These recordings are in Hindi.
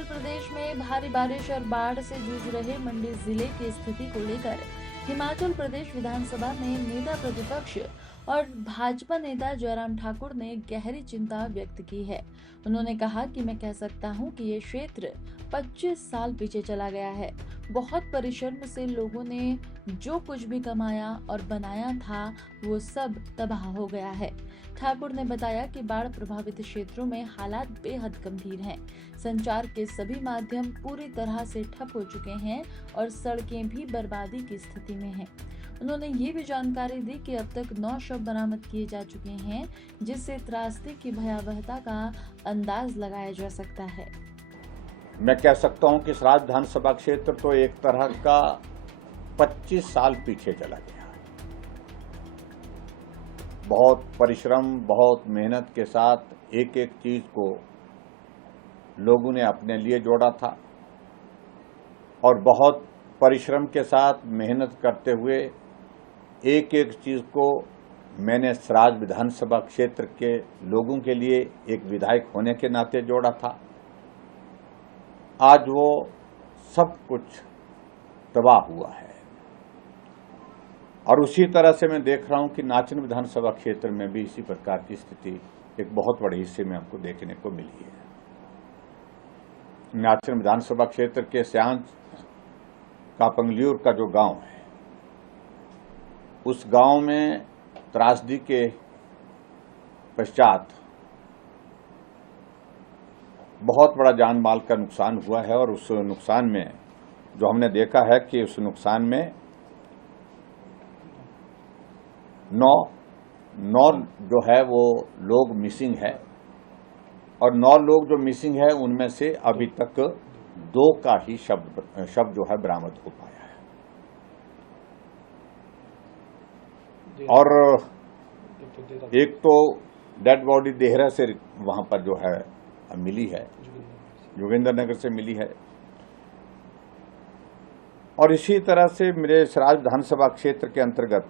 हिमाचल प्रदेश में भारी बारिश और बाढ़ से जूझ रहे मंडी जिले की स्थिति को लेकर हिमाचल प्रदेश विधानसभा में नेता प्रतिपक्ष और भाजपा नेता जयराम ठाकुर ने गहरी चिंता व्यक्त की है। उन्होंने कहा कि मैं कह सकता हूं कि ये क्षेत्र 25 साल पीछे चला गया है। बहुत परिश्रम से लोगों ने जो कुछ भी कमाया और बनाया था वो सब तबाह हो गया है। ठाकुर ने बताया कि बाढ़ प्रभावित क्षेत्रों में हालात बेहद गंभीर हैं। संचार के सभी माध्यम पूरी तरह से ठप हो चुके हैं और सड़कें भी बर्बादी की स्थिति में हैं। उन्होंने ये भी जानकारी दी कि अब तक 9 शव बरामद किए जा चुके हैं, जिससे त्रासदी की भयावहता का अंदाज लगाया जा सकता है। मैं कह सकता हूं कि सराज विधानसभा क्षेत्र तो एक तरह का 25 साल पीछे चला गया। बहुत परिश्रम, बहुत मेहनत के साथ एक एक चीज को लोगों ने अपने लिए जोड़ा था और बहुत परिश्रम के साथ मेहनत करते हुए एक एक चीज को मैंने सराज विधानसभा क्षेत्र के लोगों के लिए एक विधायक होने के नाते जोड़ा था। आज वो सब कुछ तबाह हुआ है और उसी तरह से मैं देख रहा हूं कि नाचन विधानसभा क्षेत्र में भी इसी प्रकार की स्थिति एक बहुत बड़े हिस्से में हमको देखने को मिली है। नाचन विधानसभा क्षेत्र के स्यांच का पंगलियूर का जो गांव है, उस गांव में त्रासदी के पश्चात बहुत बड़ा जान माल का नुकसान हुआ है और उस नुकसान में जो हमने देखा है कि उस नुकसान में नौ जो है वो लोग मिसिंग है और 9 लोग जो मिसिंग है उनमें से अभी तक 2 का ही शव जो है बरामद हो पाया है और एक तो डेड बॉडी देहरा से वहां पर जो है मिली है, जोगिंदर नगर से मिली है। और इसी तरह से मेरे सराज विधानसभा क्षेत्र के अंतर्गत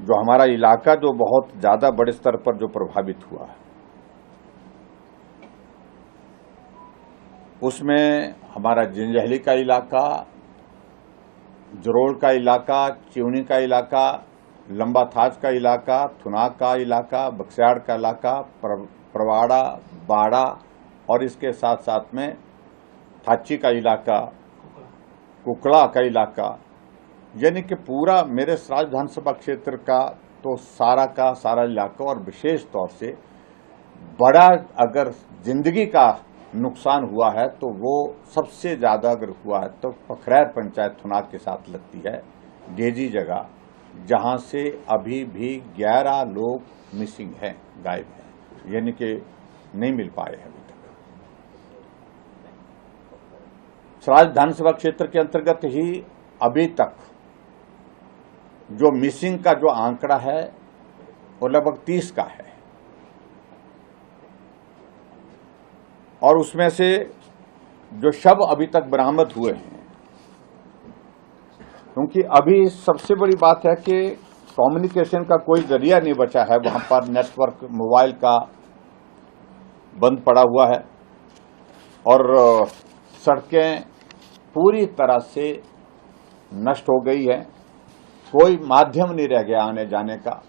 जो हमारा इलाका जो बहुत ज्यादा बड़े स्तर पर जो प्रभावित हुआ है, उसमें हमारा जंजैहली का इलाका, जरोल का इलाका, चिवनी का इलाका, लंबा थाज का इलाका, थुनाग का इलाका, बक्स्याड़ का इलाका, परवाड़ा, बाड़ा और इसके साथ साथ में थाची का इलाका, कुकड़ा का इलाका, यानी कि पूरा मेरे सराज विधानसभा क्षेत्र का तो सारा इलाका और विशेष तौर से बड़ा अगर जिंदगी का नुकसान हुआ है तो वो सबसे ज्यादा अगर हुआ है तो पखरैर पंचायत थुनाग के साथ लगती है, गेजी जगह, जहां से अभी भी 11 लोग मिसिंग हैं, गायब हैं, यानी कि नहीं मिल पाए हैं अभी तक। सराज विधानसभा क्षेत्र के अंतर्गत ही अभी तक जो मिसिंग का जो आंकड़ा है वो लगभग 30 का है और उसमें से जो शव अभी तक बरामद हुए हैं, क्योंकि अभी सबसे बड़ी बात है कि कम्युनिकेशन का कोई जरिया नहीं बचा है, वहां पर नेटवर्क मोबाइल का बंद पड़ा हुआ है और सड़कें पूरी तरह से नष्ट हो गई है, कोई माध्यम नहीं रह गया आने जाने का।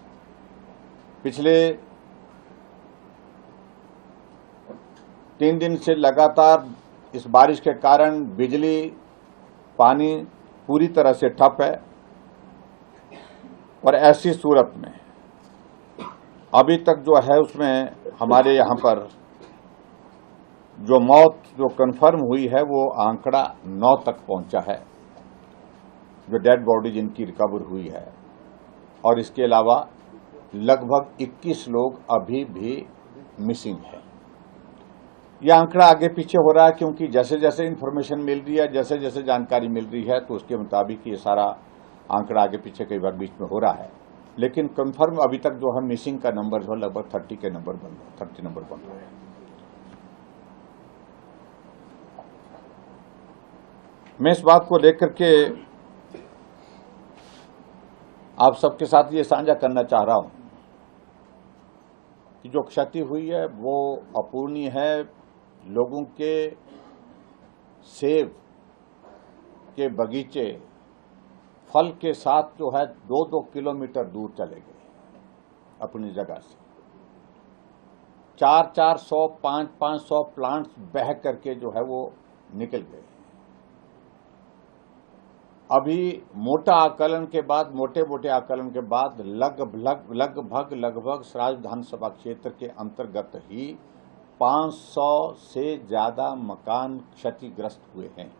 पिछले 3 दिन से लगातार इस बारिश के कारण बिजली, पानी पूरी तरह से ठप है और ऐसी सूरत में अभी तक जो है उसमें हमारे यहाँ पर जो मौत जो कंफर्म हुई है वो आंकड़ा 9 तक पहुंचा है, जो डेड बॉडी जिनकी रिकवर हुई है और इसके अलावा लगभग 21 लोग अभी भी मिसिंग है। यह आंकड़ा आगे पीछे हो रहा है क्योंकि जैसे जैसे इन्फॉर्मेशन मिल रही है, जैसे जैसे जानकारी मिल रही है तो उसके मुताबिक ये सारा आंकड़ा आगे पीछे कई बार बीच में हो रहा है, लेकिन कंफर्म अभी तक जो है मिसिंग का नंबर जो लगभग 30 के नंबर बन रहा है, 30 नंबर बन रहा है। मैं इस बात को लेकर के आप सबके साथ ये साझा करना चाह रहा हूं कि जो क्षति हुई है वो अपूर्णीय है, लोगों के सेब के बगीचे फल के साथ जो है 2-2 किलोमीटर दूर चले गए अपनी जगह से। 400-400, 500-500 प्लांट्स बह करके जो है वो निकल गए। अभी मोटा आकलन के बाद, मोटे आकलन के बाद लगभग सराज विधानसभा क्षेत्र के अंतर्गत ही 500 से ज्यादा मकान क्षतिग्रस्त हुए हैं।